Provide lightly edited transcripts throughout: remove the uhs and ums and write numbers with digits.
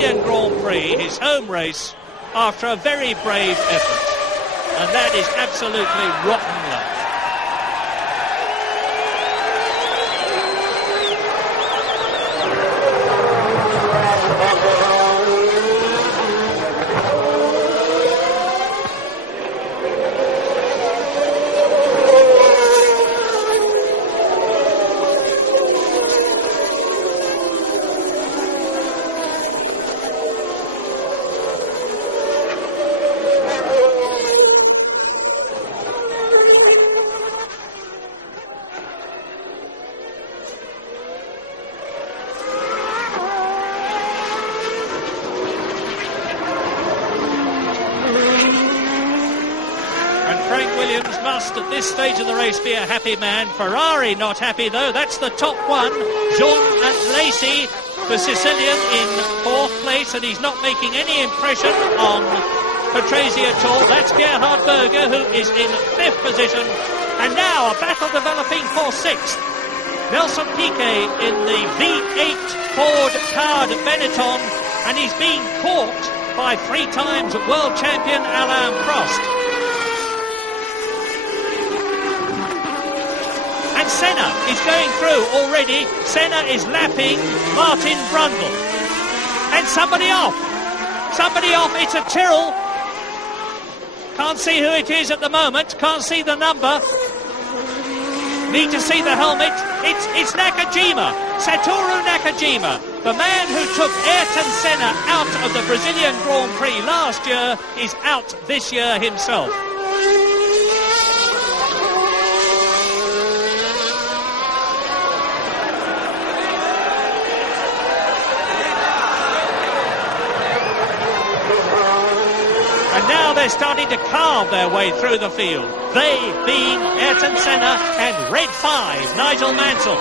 Grand Prix, his home race, after a very brave effort. And that is absolutely rotten luck. Williams must, at this stage of the race, be a happy man. Ferrari not happy, though. That's the top one. Jean and Lacey, the Sicilian, in fourth place, and he's not making any impression on Patrese at all. That's Gerhard Berger, who is in fifth position. And now a battle developing for sixth. Nelson Piquet in the V8 Ford-powered Benetton, and he's being caught by three times world champion Alain Prost. And Senna is going through already. Senna is lapping Martin Brundle. And somebody off. Somebody off. It's a Tyrrell. Can't see who it is at the moment. Can't see the number. Need to see the helmet. It's Nakajima. Satoru Nakajima. The man who took Ayrton Senna out of the Brazilian Grand Prix last year is out this year himself. And now they're starting to carve their way through the field. They being Ayrton Senna and Red 5, Nigel Mansell.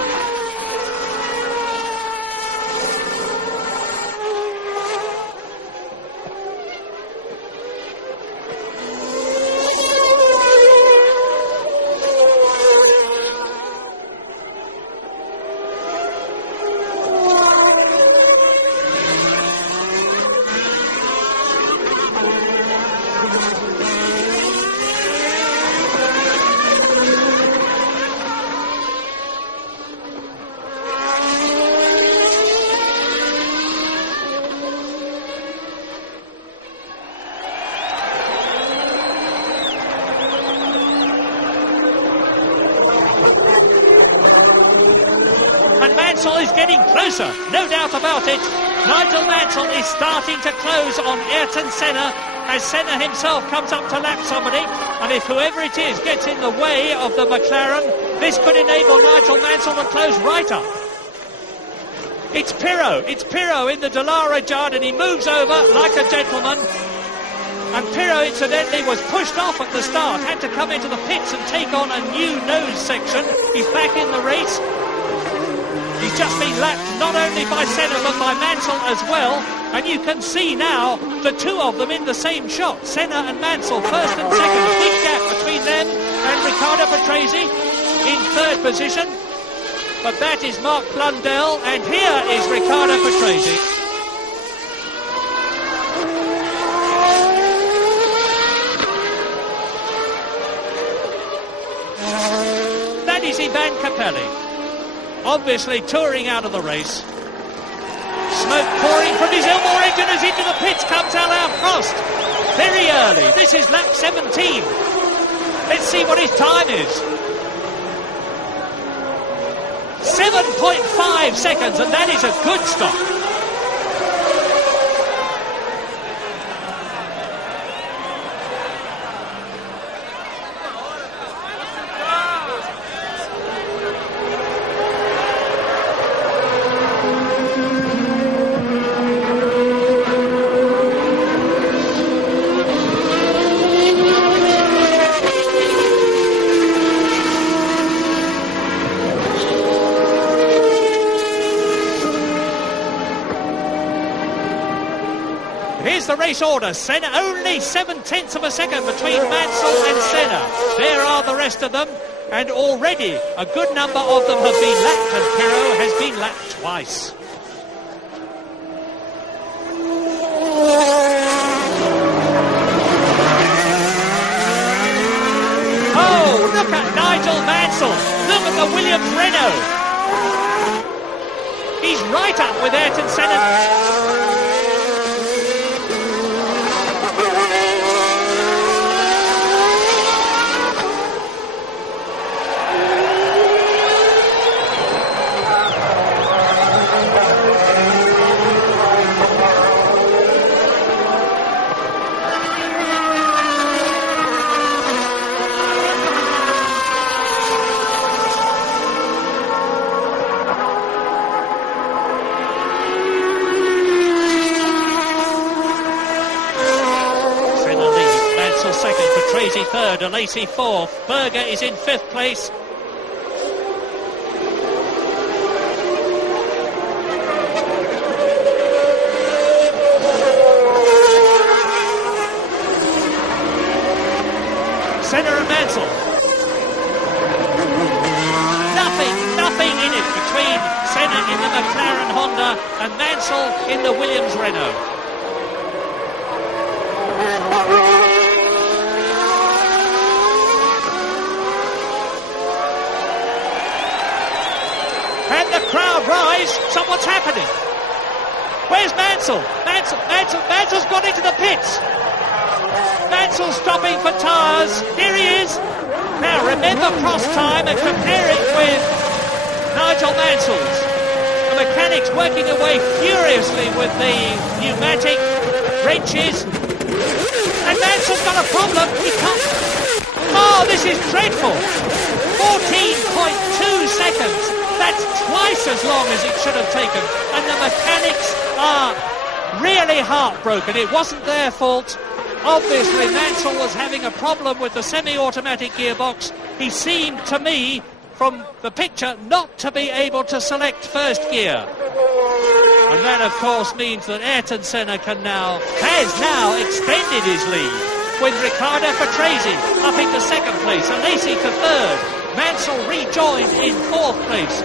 Mansell is getting closer, no doubt about it. Nigel Mansell is starting to close on Ayrton Senna as Senna himself comes up to lap somebody, and if whoever it is gets in the way of the McLaren, this could enable Nigel Mansell to close right up. It's Pirro in the Dallara Judd, and he moves over like a gentleman. And Pirro, incidentally, was pushed off at the start, had to come into the pits and take on a new nose section. He's back in the race. He's just been lapped not only by Senna but by Mansell as well, and you can see now the two of them in the same shot. Senna and Mansell, first and second, big gap between them and Riccardo Patrese in third position. But that is Mark Blundell, and here is Riccardo Patrese. That is Ivan Capelli. Obviously touring out of the race. Smoke pouring from his Ilmor engine as into the pits comes Alain Prost. Very early. This is lap 17. Let's see what his time is. 7.5 seconds, and that is a good stop. Here's the race order. Senna, only 7/10 of a second between Mansell and Senna. There are the rest of them, and already a good number of them have been lapped, and Pirro has been lapped twice. the Williams Renault. He's right up with Ayrton Senna. Second, Patrese third, Alesi fourth, Berger is in fifth place. Senna and Mansell. Nothing in it between Senna in the McLaren Honda and Mansell in the Williams Renault. And the crowd rise. So what's happening? Where's Mansell? Mansell's gone into the pits. Mansell stopping for tyres. Here he is. Now remember cross time and compare it with Nigel Mansell's. The mechanics working away furiously with the pneumatic wrenches. And Mansell's got a problem. He can't. Oh, this is dreadful. 14.2 seconds. That's twice as long as it should have taken. And the mechanics are really heartbroken. It wasn't their fault. Obviously, Mansell was having a problem with the semi-automatic gearbox. He seemed to me, from the picture, not to be able to select first gear. And that, of course, means that Ayrton Senna has now extended his lead, with Riccardo Patrese up into second place, Alesi to third. Mansell rejoined in fourth place.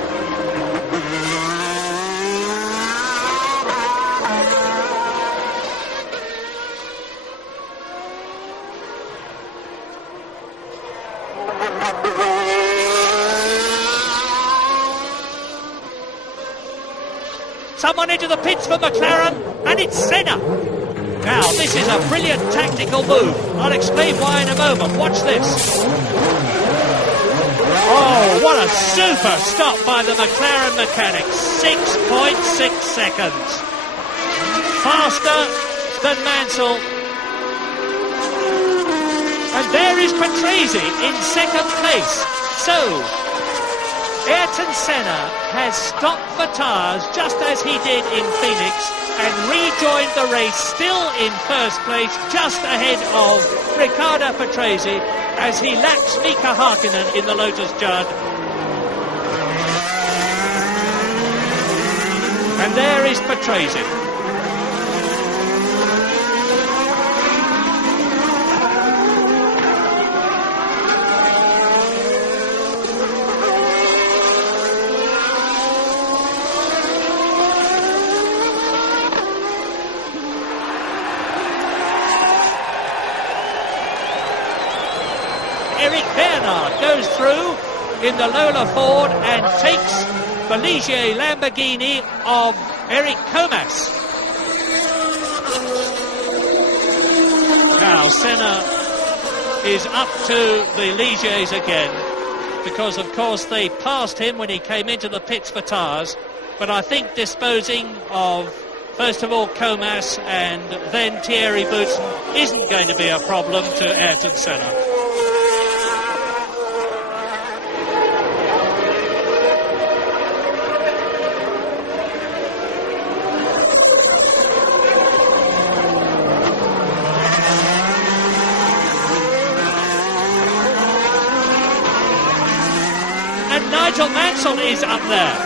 Someone into the pits for McLaren, and it's Senna. Now, this is a brilliant tactical move. I'll explain why in a moment. Watch this. Oh, what a super stop by the McLaren mechanics. 6.6 seconds. Faster than Mansell. And there is Patrese in second place. So, Ayrton Senna has stopped for tyres just as he did in Phoenix and rejoined the race still in first place, just ahead of Riccardo Patrese as he laps Mika Hakkinen in the Lotus Judd. And there is Patrese. Eric Bernard goes through in the Lola Ford and takes the Ligier Lamborghini of Eric Comas. Now Senna is up to the Ligiers again, because of course they passed him when he came into the pits for tyres, but I think disposing of first of all Comas and then Thierry Boutsen isn't going to be a problem to Ayrton Senna. Nigel Mansell is up there.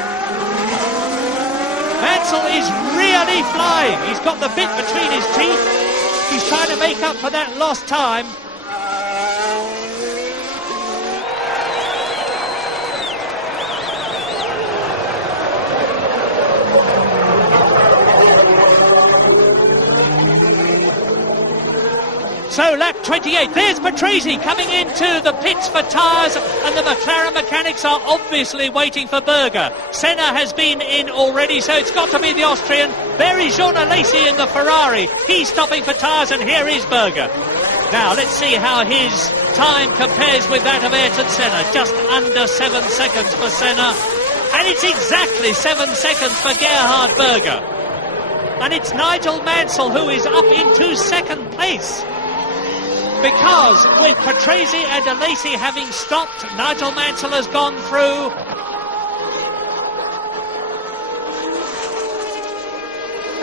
Mansell is really flying. He's got the bit between his teeth. He's trying to make up for that lost time. So lap 28, there's Patrese coming into the pits for tyres, and the McLaren mechanics are obviously waiting for Berger. Senna has been in already, so it's got to be the Austrian. There is Jean Alesi in the Ferrari. He's stopping for tyres, and here is Berger. Now let's see how his time compares with that of Ayrton Senna. Just under 7 seconds for Senna, and it's exactly 7 seconds for Gerhard Berger. And it's Nigel Mansell who is up into second place, because with Patrese and Alesi having stopped, Nigel Mansell has gone through.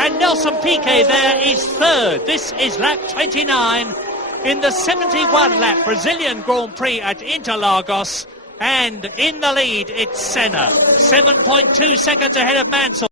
And Nelson Piquet there is third. This is lap 29 in the 71 lap Brazilian Grand Prix at Interlagos. And in the lead, it's Senna, 7.2 seconds ahead of Mansell.